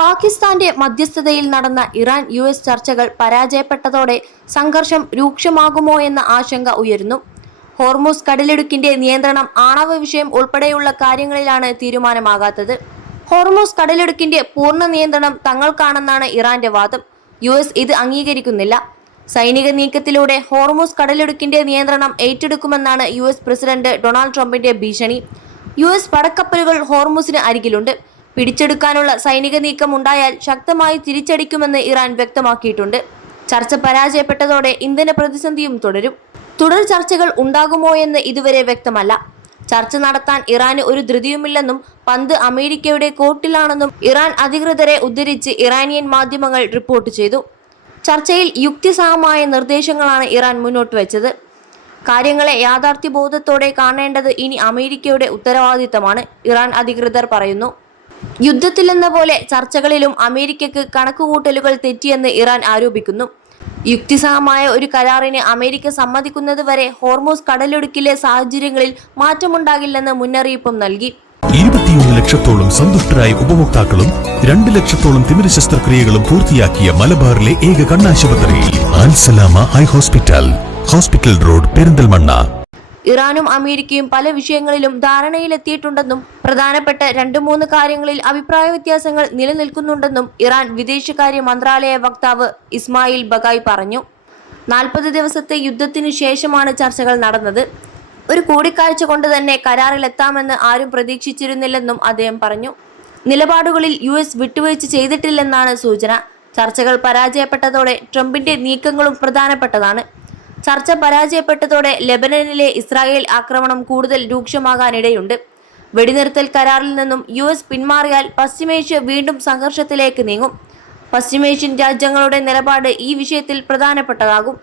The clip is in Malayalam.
പാകിസ്ഥാന്റെ മധ്യസ്ഥതയിൽ നടന്ന ഇറാൻ-US ചർച്ചകൾ പരാജയപ്പെട്ടതോടെ സംഘർഷം രൂക്ഷമാകുമോ എന്ന ആശങ്ക ഉയരുന്നു. ഹോർമുസ് കടലിടുക്കിന്റെ നിയന്ത്രണം, ആണവ വിഷയം ഉൾപ്പെടെയുള്ള കാര്യങ്ങളിലാണ് തീരുമാനമാകാത്തത്. ഹോർമുസ് കടലിടുക്കിന്റെ പൂർണ്ണ നിയന്ത്രണം തങ്ങൾക്കാണെന്നാണ് ഇറാന്റെ വാദം. US ഇത് അംഗീകരിക്കുന്നില്ല. സൈനിക നീക്കത്തിലൂടെ ഹോർമുസ് കടലിടുക്കിന്റെ നിയന്ത്രണം ഏറ്റെടുക്കുമെന്നാണ് US പ്രസിഡന്റ് ഡൊണാൾഡ് ട്രംപിന്റെ ഭീഷണി. US പടക്കപ്പലുകൾ ഹോർമുസിന് അരികിലുണ്ട്. പിടിച്ചെടുക്കാനുള്ള സൈനിക നീക്കം ഉണ്ടായാൽ ശക്തമായി തിരിച്ചടിക്കുമെന്ന് ഇറാൻ വ്യക്തമാക്കിയിട്ടുണ്ട്. ചർച്ച പരാജയപ്പെട്ടതോടെ ഇന്ധന പ്രതിസന്ധിയും തുടരും. തുടർ ചർച്ചകൾ ഉണ്ടാകുമോയെന്ന് ഇതുവരെ വ്യക്തമല്ല. ചർച്ച നടത്താൻ ഇറാന് ഒരു ധൃതിയുമില്ലെന്നും പന്ത് അമേരിക്കയുടെ കോർട്ടിലാണെന്നും ഇറാൻ അധികൃതരെ ഉദ്ധരിച്ച് ഇറാനിയൻ മാധ്യമങ്ങൾ റിപ്പോർട്ട് ചെയ്തു. ചർച്ചയിൽ യുക്തിസഹമായ നിർദ്ദേശങ്ങളാണ് ഇറാൻ മുന്നോട്ട് വെച്ചത്. കാര്യങ്ങളെ യാഥാർത്ഥ്യബോധത്തോടെ കാണേണ്ടത് ഇനി അമേരിക്കയുടെ ഉത്തരവാദിത്തമാണ്, ഇറാൻ അധികൃതർ പറയുന്നു. യുദ്ധത്തിലെന്ന പോലെ ചർച്ചകളിലും അമേരിക്കക്ക് കണക്കുകൂട്ടലുകൾ തെറ്റിയെന്ന് ഇറാൻ ആരോപിക്കുന്നു. യുക്തിസഹമായ ഒരു കരാറിന് അമേരിക്ക സമ്മതിക്കുന്നത് വരെ ഹോർമുസ് കടലിടുക്കിലെ സാഹചര്യങ്ങളിൽ മാറ്റമുണ്ടാകില്ലെന്ന് മുന്നറിയിപ്പും നൽകി. 21 ലക്ഷത്തോളം സന്തുഷ്ടരായ ഉപഭോക്താക്കളും 2 ലക്ഷത്തോളം തിമിര ശസ്ത്രക്രിയകളും പൂർത്തിയാക്കിയ മലബാറിലെ ഏക കണ്ണാശുപത്രി Al Salama high hospital, hospital road, Perinthalmanna. ഇറാനും അമേരിക്കയും പല വിഷയങ്ങളിലും ധാരണയിലെത്തിയിട്ടുണ്ടെന്നും പ്രധാനപ്പെട്ട 2-3 കാര്യങ്ങളിൽ അഭിപ്രായ വ്യത്യാസങ്ങൾ നിലനിൽക്കുന്നുണ്ടെന്നും ഇറാൻ വിദേശകാര്യ മന്ത്രാലയ വക്താവ് ഇസ്മായിൽ ബഗായി പറഞ്ഞു. 40 ദിവസത്തെ യുദ്ധത്തിനു ശേഷമാണ് ചർച്ചകൾ നടന്നത്. ഒരു കൂടിക്കാഴ്ച കൊണ്ട് തന്നെ കരാറിലെത്താമെന്ന് ആരും പ്രതീക്ഷിച്ചിരുന്നില്ലെന്നും അദ്ദേഹം പറഞ്ഞു. നിലപാടുകളിൽ US വിട്ടുവീഴ്ച ചെയ്തിട്ടില്ലെന്നാണ് സൂചന. ചർച്ചകൾ പരാജയപ്പെട്ടതോടെ ട്രംപിന്റെ നീക്കങ്ങളും പ്രധാനപ്പെട്ടതാണ്. ചർച്ച പരാജയപ്പെട്ടതോടെ ലെബനനിലെ ഇസ്രായേൽ ആക്രമണം കൂടുതൽ രൂക്ഷമാകാനിടയുണ്ട്. വെടിനിർത്തൽ കരാറിൽ നിന്നും US പിന്മാറിയാൽ പശ്ചിമേഷ്യ വീണ്ടും സംഘർഷത്തിലേക്ക് നീങ്ങും. പശ്ചിമേഷ്യൻ രാജ്യങ്ങളുടെ നിലപാട് ഈ വിഷയത്തിൽ പ്രധാനപ്പെട്ടതാകും.